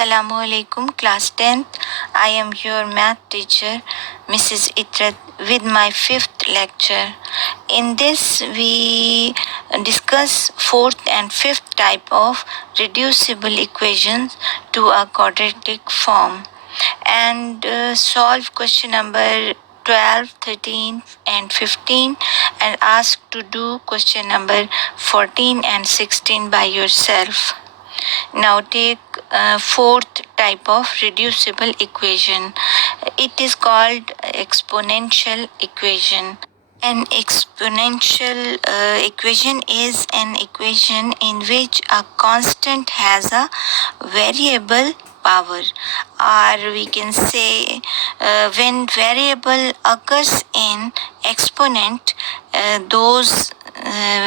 Assalamu alaikum, class 10th. I am your math teacher, Mrs. Itrat, with my 5th lecture. In this, we discuss 4th and 5th type of reducible equations to a quadratic form and solve question number 12, 13, and 15 and ask to do question number 14 and 16 by yourself. Now take fourth type of reducible equation. It is called exponential equation. An exponential equation is an equation in which a constant has a variable power, or we can say when variable occurs in exponent, those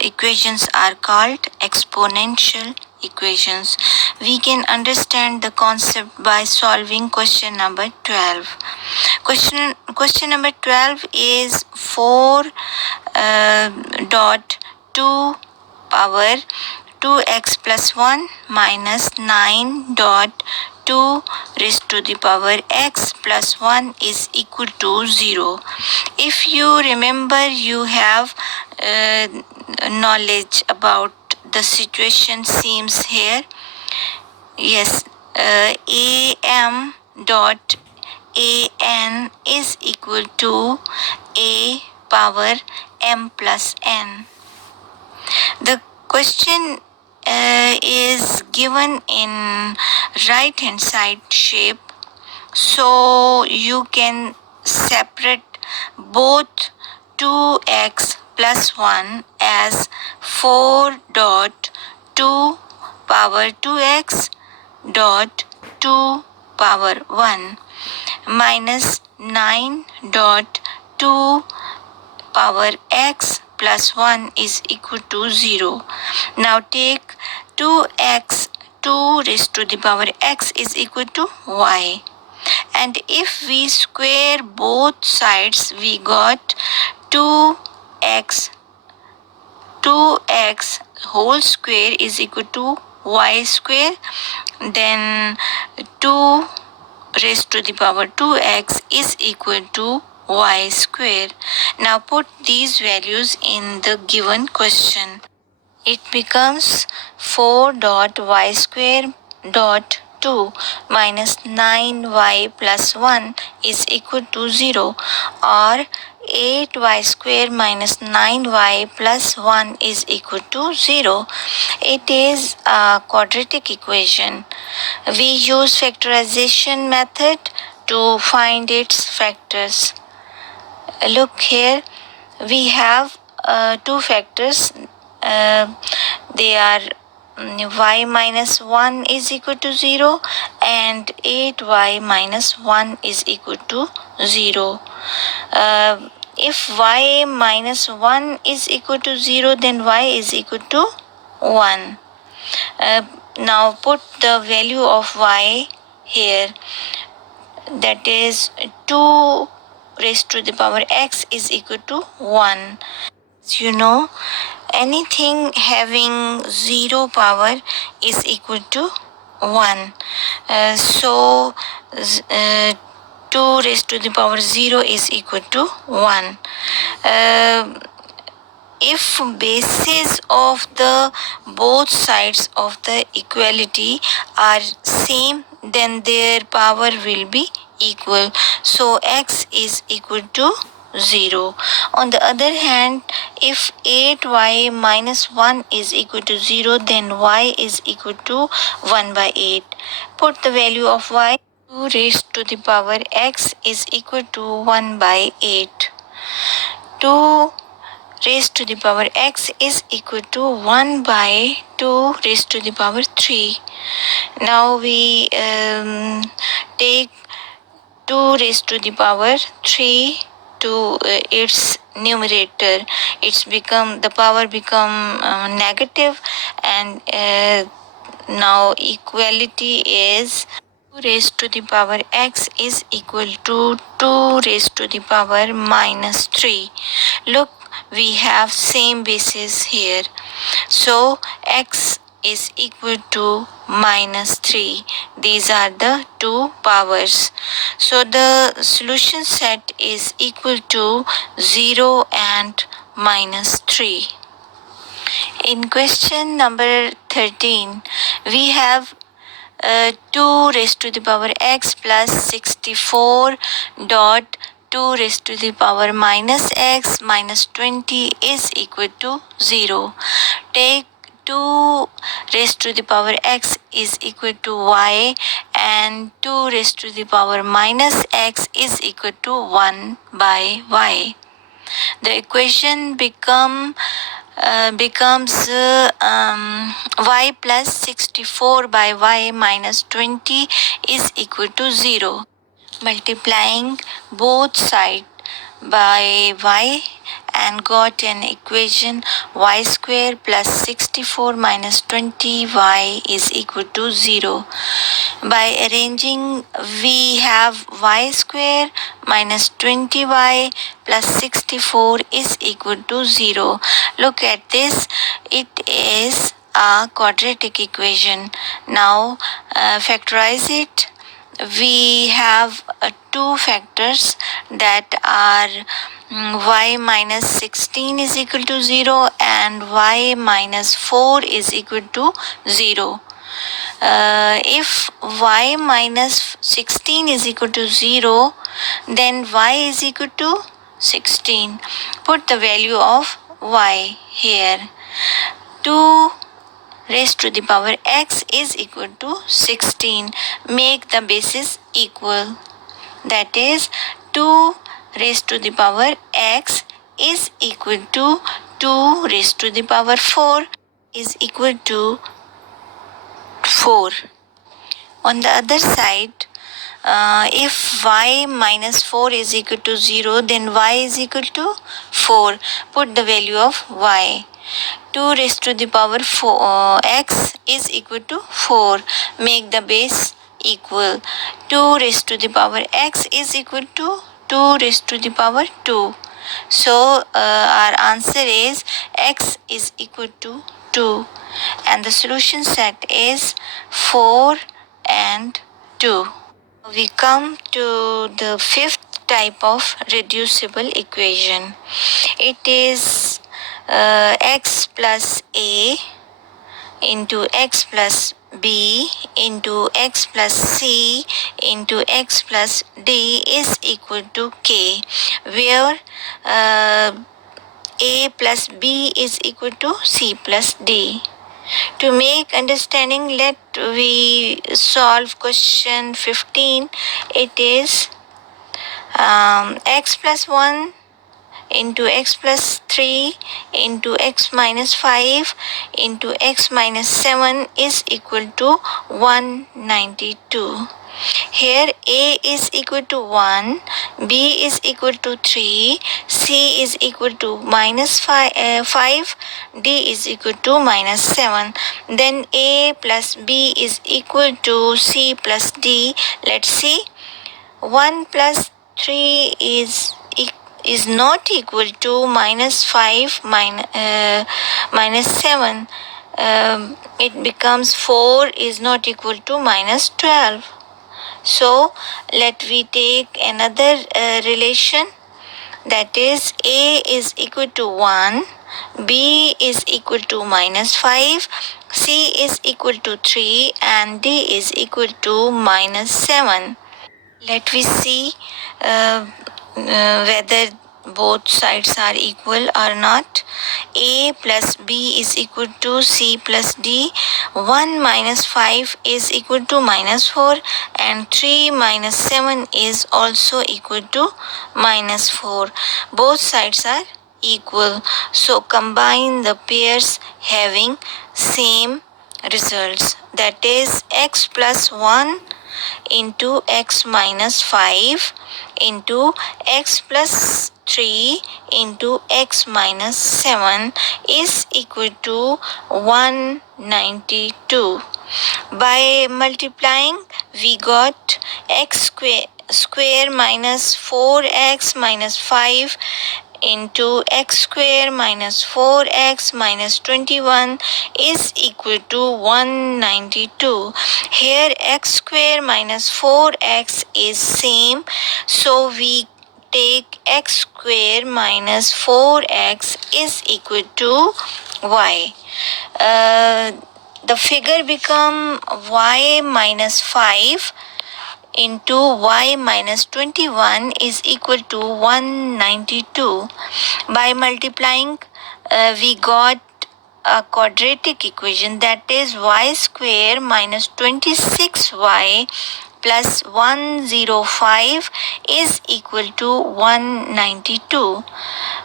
equations are called exponential equations. We can understand the concept by solving question number 12. Question number 12 is 4 dot 2 power 2x plus 1 minus 9 dot 2 raised to the power x plus 1 is equal to 0. If you remember, you have knowledge about the situation seems here. Yes, am dot an is equal to a power m plus n. The question is given in right hand side shape, so you can separate both 2x plus 1 as 4 dot 2 power 2x dot 2 power 1 minus 9 dot 2 power x plus 1 is equal to 0. Now take 2x 2 raised to the power x is equal to y. And if we square both sides, we got 2x whole square is equal to y square. Then 2 raised to the power 2x is equal to y square. Now put these values in the given question. It becomes 4 dot y square dot 2 minus 9y plus 1 is equal to 0, or 8y square minus 9y plus 1 is equal to 0. It is a quadratic equation. We use factorization method to find its factors. Look here, we have two factors. They are y minus 1 is equal to 0 and 8y minus 1 is equal to 0. If y minus 1 is equal to 0, then y is equal to 1. Now put the value of y here, that is 2 raised to the power x is equal to 1. You know, anything having 0 power is equal to 1. So 2 raised to the power 0 is equal to 1. If bases of the both sides of the equality are same, then their power will be equal. So x is equal to 0. On the other hand, if 8y minus 1 is equal to 0, then y is equal to 1 by 8. Put the value of y. 2 raised to the power x is equal to 1 by 8. 2 raised to the power x is equal to 1 by 2 raised to the power 3. Now we take 2 raised to the power 3 to its numerator. The power become negative, and now equality is 2 raised to the power x is equal to 2 raised to the power minus 3. Look, we have same basis here. So x is equal to minus 3. These are the two powers. So the solution set is equal to 0 and minus 3. In question number 13, we have 2 raised to the power x plus 64 dot 2 raised to the power minus x minus 20 is equal to 0. Take 2 raised to the power x is equal to y and 2 raised to the power minus x is equal to 1 by y. The equation becomes y plus 64 by y minus 20 is equal to 0. Multiplying both sides by y and got an equation y square plus 64 minus 20y is equal to 0. By arranging, we have y square minus 20y plus 64 is equal to 0. Look at this. It is a quadratic equation. Now factorize it. We have two factors that are y minus 16 is equal to 0 and y minus 4 is equal to 0. If y minus 16 is equal to 0, then y is equal to 16. Put the value of y here. 2 raised to the power x is equal to 16. Make the bases equal. That is 2 raised to the power x is equal to 2 raised to the power 4 is equal to 4. On the other side, if y minus 4 is equal to 0, then y is equal to 4. Put the value of y. 2 raised to the power 4, x is equal to 4. Make the base equal. 2 raised to the power x is equal to 2 raised to the power 2. So our answer is x is equal to 2 and the solution set is 4 and 2. We come to the fifth type of reducible equation. It is x plus a into x plus b into x plus c into x plus d is equal to k, where a plus b is equal to c plus d. To make understanding, let we solve question 15. It is x plus 1 into x plus 3 into x minus 5 into x minus 7 is equal to 192. Here a is equal to 1, b is equal to 3, c is equal to minus 5, d is equal to minus 7. Then a plus b is equal to c plus d. Let's see. 1 plus 3 is not equal to minus 5 minus 7. It becomes 4 is not equal to minus 12. So let we take another relation, that is a is equal to 1, b is equal to minus 5, c is equal to 3 and d is equal to minus 7. Let we see whether both sides are equal or not. A plus b is equal to c plus d. 1 minus 5 is equal to minus 4 and 3 minus 7 is also equal to minus 4. Both sides are equal. So combine the pairs having same results. That is x plus 1 into x minus 5 into x plus 3 into x minus 7 is equal to 192. By multiplying, we got x square minus 4x minus 5 into x square minus 4x minus 21 is equal to 192. Here x square minus 4x is same, so we take x square minus 4x is equal to y. The figure become y minus 5 into y minus 21 is equal to 192. By multiplying, we got a quadratic equation, that is y square minus 26y plus 105 is equal to 192.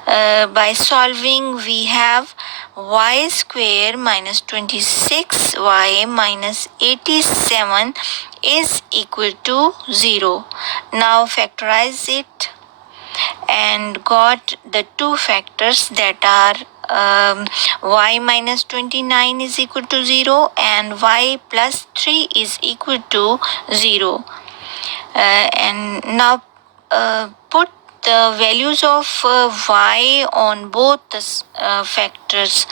By solving, we have y square minus 26y minus 87 is equal to 0. Now factorize it and got the two factors, that are y minus 29 is equal to 0 and y plus 3 is equal to 0. And now put the values of y on both the factors.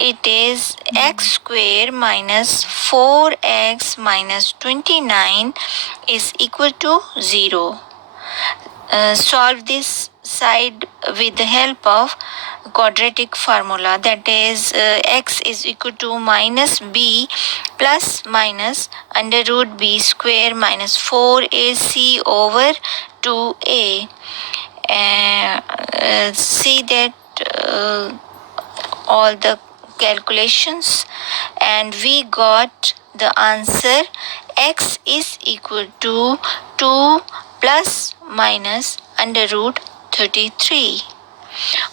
It is x square minus 4x minus 29 is equal to 0. Solve this side with the help of quadratic formula, that is x is equal to minus b plus minus under root b square minus 4ac over 2a. See that all the calculations, and we got the answer x is equal to 2 plus minus under root 33.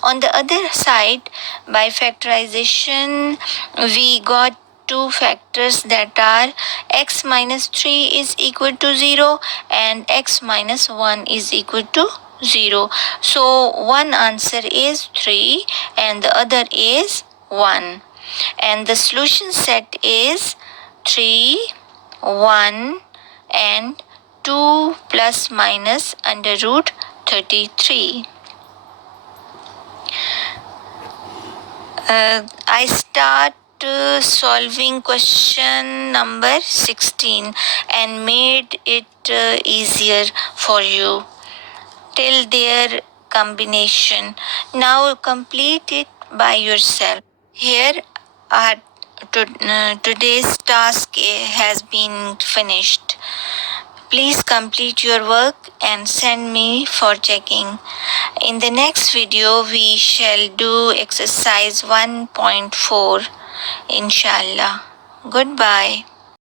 On the other side, by factorization, we got two factors, that are x minus 3 is equal to 0 and x minus 1 is equal to 0. So one answer is 3 and the other is 1. And the solution set is 3, 1 and 2 plus minus under root 33. I start solving question number 16 and made it easier for you till their combination. Now complete it by yourself. Here today's task has been finished. Please complete your work and send me for checking. In the next video, we shall do exercise 1.4. Inshallah. Goodbye.